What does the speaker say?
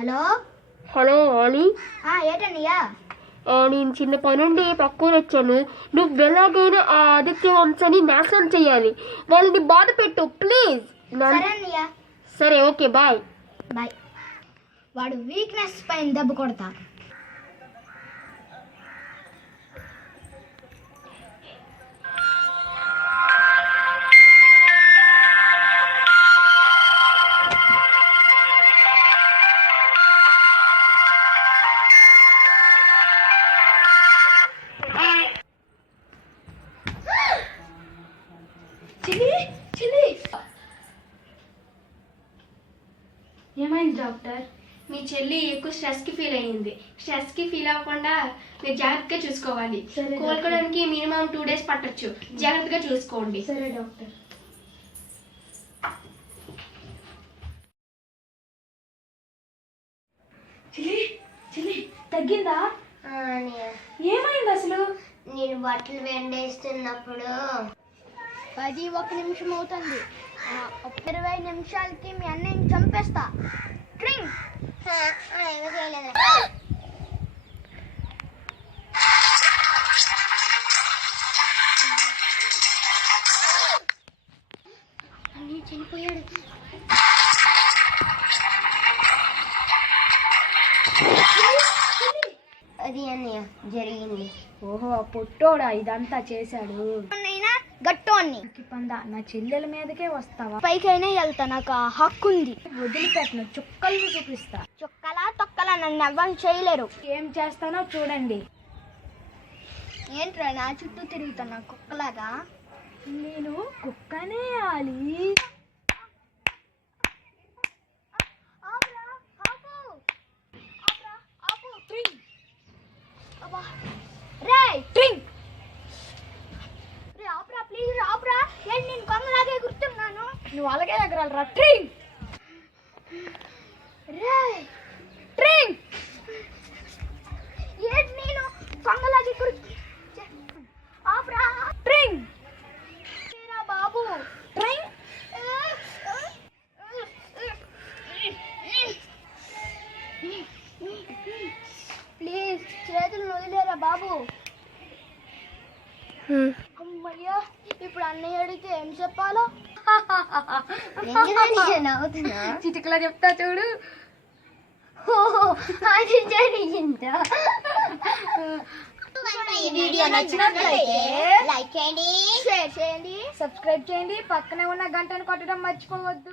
Hello hello అని ఏంటన్నయ్యా? నేను చిన్న పనుండి పక్కన వచ్చాను. నువ్వు ఎలాగైనా ఆ ఆదిత్య వంశాన్ని నాశనం చేయాలి. వాళ్ళని బాధ పెట్టు ప్లీజ్. సరే ఓకే బాయ్. బాయ్. వాడు వీక్నెస్ పైన దెబ్బ కొడతా. ఏమైంది డాక్టర్? మీ చెల్లి ఎక్కువ స్ట్రెస్కి ఫీల్ అయ్యింది. స్ట్రెస్కి ఫీల్ అవ్వకుండా మీరు జాగ్రత్తగా చూసుకోవాలి. కోలుకోవడానికి మినిమం 2 days పట్టొచ్చు. జాగ్రత్తగా చూసుకోండి. సరే డాక్టర్. చెల్లి తగ్గిందా? ఏమైంది అసలు? నేను బట్టలు వెండేస్తున్నప్పుడు 11 నిమిషం అవుతుంది. 20 నిమిషాలకి మీ అన్నయ్యని చంపేస్తా. ట్రింగ్. అన్నయ్య చనిపోయాడు. అది అన్నయ్య జరిగింది. ఓహో, పొట్టోడా ఇదంతా చేశాడు? గట్టోన్ని పందా, నా చెల్లెల మీదకే వస్తావా? పైకైనా వెళ్తా, నాకు ఆ హక్కు ఉంది. వదిలిపెట్టను, చుక్కలు చూపిస్తా. చుక్కలా తొక్కలా నన్ను ఎవ్వరు చేయలేరు. ఏం చేస్తానో చూడండి. ఏంట్రా నా చుట్టూ తిరుగుతున్నా కుక్కలాగా? నేను కుక్కనే ఆలి. నేను కొంగలాగే గుర్తున్నాను. నువ్వు అలాగే ఎగరాలరా. ట్రింగ్ ట్రింగ్. ఏంటి నేను కొంగలాగే ఆపరా. ట్రింగ్ బాబు. ట్రింగ్. ప్లీజ్ చేతులు వదిలేరా బాబు. అమ్మయ్యా, ఇప్పుడు అన్నయ్య అడిగితే ఏం చెప్పాలో? చిటికలా చెప్తా చూడు. ఈ వీడియో నచ్చినట్లయితే లైక్ చేయండి, షేర్ చేయండి, సబ్స్క్రైబ్ చేయండి. పక్కనే ఉన్న గంటను కొట్టడం మర్చిపోవద్దు.